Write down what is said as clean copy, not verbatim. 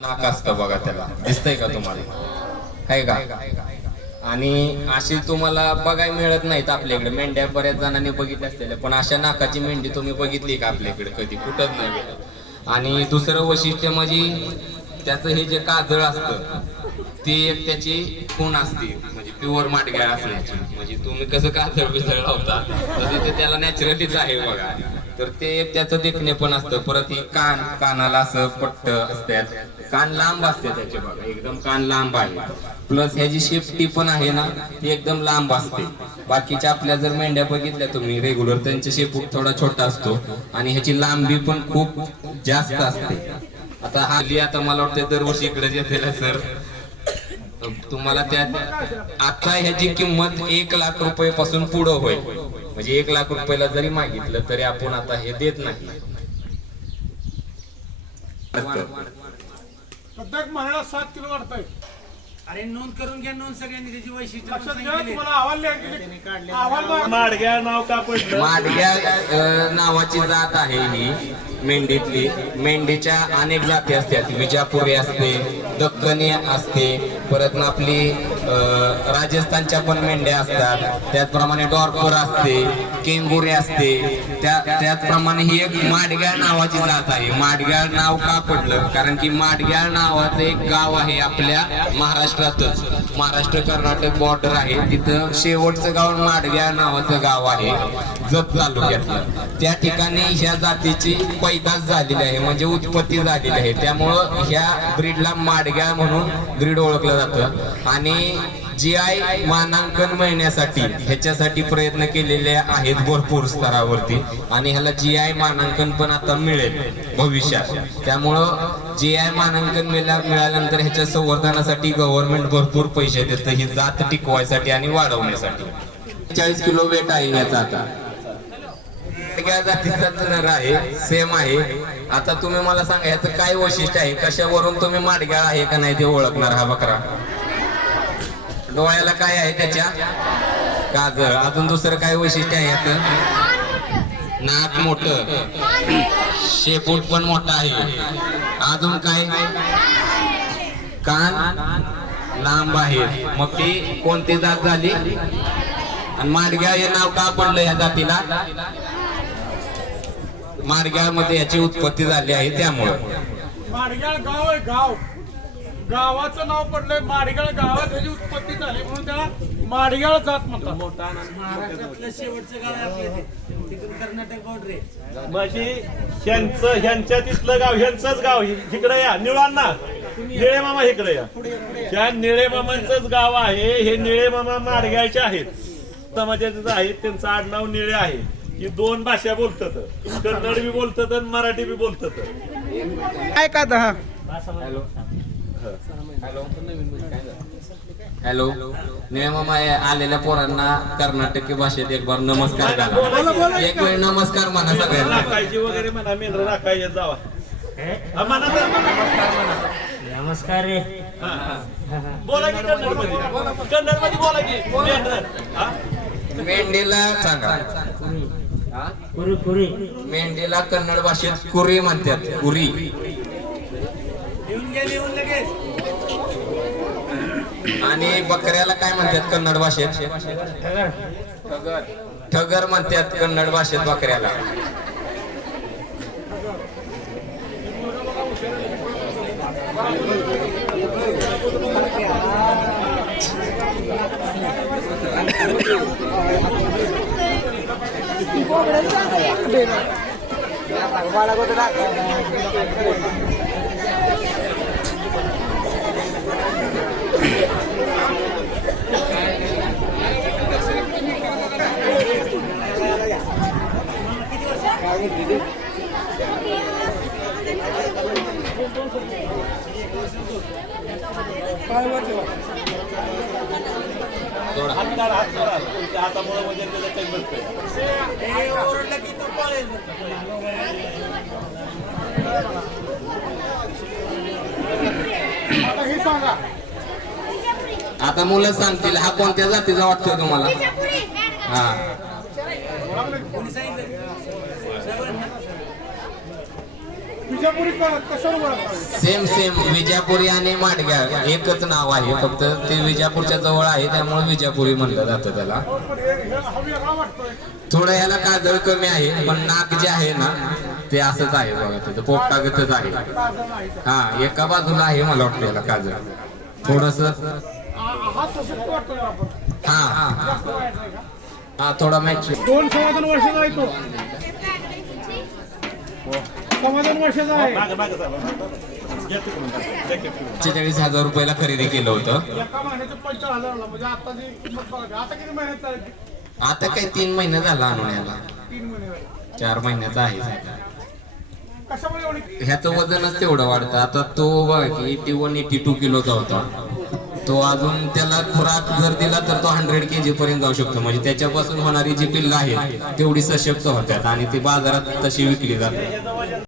नाक असतं बघा, त्याला दिसतंय का तुम्हाला? आहे का? आणि अशी तुम्हाला बघायला मिळत नाहीत आपल्याकडे. मेंढ्या बऱ्याच जणांनी बघितल्या असतील, पण अशा नाकाची मेंढी तुम्ही बघितली का आपल्याकडे? कधी कुठंच नाही भेटत. आणि दुसरं वैशिष्ट्य म्हणजे त्याचं हे जे काजळ असतं ते एक त्याची खूण असते, म्हणजे प्युअर माडग्याळ असण्याची. म्हणजे तुम्ही कसं काजळ बिजळ लावता तसं ते त्याला नॅचरलीच आहे बघा. तर ते त्याचं देखणे पण असतं. परत ही कानाला असं पट्ट असतात, कान लांब असते त्याचे बघा, एकदम कान लांब आहे. प्लस ह्याची शेपटी पण आहे ना, ती एकदम लांब असते. बाकीच्या आपल्या जर मेंढ्या बघितल्या तुम्ही रेग्युलर, त्यांचे शेपूट थोडा छोटा असतो आणि ह्याची लांबी पण खूप जास्त असते. आता आता मला वाटतं दरवर्षी इकडे येते सर, तुम्हाला त्यात आता ह्याची किंमत 1,00,000 रुपये पासून पुढं होईल. म्हणजे 1,00,000 रुपयाला जरी मागितलं तरी आपण आता हे देत नाही. प्रत्येक महिन्याला 7 किलो वाढतंय. अरे नोंद करून घ्या, नोंद सगळ्यांनी त्याची वैशिष्ट्य लक्षात घ्या. तुम्हाला अहवाल माडग्या नाव का पडलं? माडग्या नावाची जात आहे ही मेंढीतली. मेंढीच्या अनेक जाती असतात. विजापुरी असते, दक्कनी असते, परत ना आपली राजस्थानच्या पण मेंढ्या असतात. त्याचप्रमाणे डॉर्पर असते, केंगुरे असते. त्याचप्रमाणे ही एक माडग्या नावाची जात आहे. माडग्याळ नाव का पडलं? कारण की माडग्याळ नावाचं एक गाव आहे आपल्या महाराष्ट्रातच. महाराष्ट्र कर्नाटक बॉर्डर आहे, तिथं शेवटचं गाव माडग्याळ नावाचं गाव आहे, जत तालुक्यातलं. त्या ठिकाणी ह्या जातीची पैदास झालेली आहे, म्हणजे उत्पत्ती झालेली आहे. त्यामुळं ह्या ब्रीडला माडग्याळ म्हणून ब्रीड ओळखलं जातं. आणि GI मानांकन मिळण्यासाठी ह्याच्यासाठी प्रयत्न केलेले आहेत भरपूर स्तरावरती, आणि ह्याला GI मानांकन पण आता मिळेल भविष्यात. त्यामुळं GI मानांकन मिळाल्यानंतर ह्याच्या संवर्धनासाठी गव्हर्नमेंट भरपूर पैसे देतं, ही जात टिकवायसाठी आणि वाढवण्यासाठी. 40 किलो वेट आहे याचा आता. जातीचा नर आहे, सेम आहे. आता तुम्ही मला सांगा ह्याचं काय वैशिष्ट्य आहे? कशावरून तुम्ही माडग्याळ आहे का नाही ते ओळखणार? हा बकरा डोळ्याला काय आहे त्याच्या? काजळ. अजून दुसरं काय वैशिष्ट्य आहे याचं? नाक मोठं, शेपूट पण मोठा आहे. अजून काय? कान लांब आहे. मग ती कोणती जात झाली? आणि माडग्याळ हे नाव का पडलं या जातीला? माडग्याळ मध्ये याची उत्पत्ती झाली आहे, त्यामुळं. माडग्याळ गाव आहे, गाव. गावाचं नाव पडलंय माडग्याळ. गावात त्याची उत्पत्ती झाली म्हणून त्याला माडग्याळ जात म्हणतात. महाराष्ट्रातलं शेवटचं गाव आहे आपलं ते. तिथून कर्नाटक बॉर्डर आहे. म्हणजे ह्यांच्या तिथलं गाव, ह्यांचंच गाव. इकडे या निळांना, निळे मामा इकडे या. त्या निळे मामांचंच गाव आहे. हे निळे मामा माडग्याळचे आहेत, समाजाचे आहेत. त्यांचं आडनाव निळे आहे. ही 2 भाषा बोलतात, कन्नड बी बोलतात आणि मराठी बी बोलतात. काय का दहा? हॅलो. निळमामा आलेल्या पोरांना कर्नाटकी भाषेत एक बार नमस्कार करा. एक वेळ नमस्कार म्हणा सगळ्यांना. राखायची वगैरे म्हणा, मेंढर राखायचे जावा. म्हणा तर नमस्कार म्हणा. नमस्कार रे. बोला की कन्नड मध्ये, कन्नड मध्ये बोला की मेंढर. मेंढीला सांगा. कुरी कुरी. मेंढीला कन्नड भाषेत कुरी म्हणतात, कुरी. लिहून घ्या, लिहून लगेच. आणि बकऱ्याला काय म्हणतात कन्नड भाषेत? ठगर म्हणतात कन्नड भाषेत बकऱ्याला. तुमच्या हातामुळे वगैरे त्याचं काही नसतं. हे ओरडलं की तो पळेल. आता हे सांगा. आता मुलं सांगतील हा कोणत्या जातीचा वाटतोय तुम्हाला? हा, कोणी सांगितलं? विजापुरी कशावर ओळखतात? सेम विजापुरी आणि माडग्या एकच नाव आहे, फक्त ते विजापूरच्या जवळ आहे त्यामुळे विजापुरी म्हणलं जातं त्याला. पण हा वेगळा वाटतोय. थोडं याला काजळ कमी आहे, पण नाक जे आहे ना ते असंच आहे बघा, त्याचं पोपटागतच आहे. काजळ नाही त्यात. हा एका बाजूला आहे मला वाटतं याला काजळ थोडस. हा सशक्त वाटतोय आपण. हा जास्त व्हायचं आहे का? हा थोडा मॅच. 2 वर्षाचा आहे तो. 2 वर्षाचा आहे. मागं चला. घ्या तिकडून, घ्या तिकडून. 45,000 रुपयाला खरेदी केलं होतं. एका महिन्याचं 45,000 म्हणजे आता जी किंमत बघा. आता किती महिन्यात चालते? आता काय 3 महिने झाला आणून याला, 3 महिने झाले. 4 महिन्याचा आहे. कशामुळे एवढी? ह्याचं वजनच तेवढं वाढतं. आता तो बघा की 182 किलोचा होता, तो अजून त्याला खुराक जर दिला तर तो 100 kg पर्यंत जाऊ शकतो. म्हणजे त्याच्यापासून होणारी जी पिल्लं आहेत तेवढी सशक्त होतात आणि ती बाजारात तशी विकली जातात.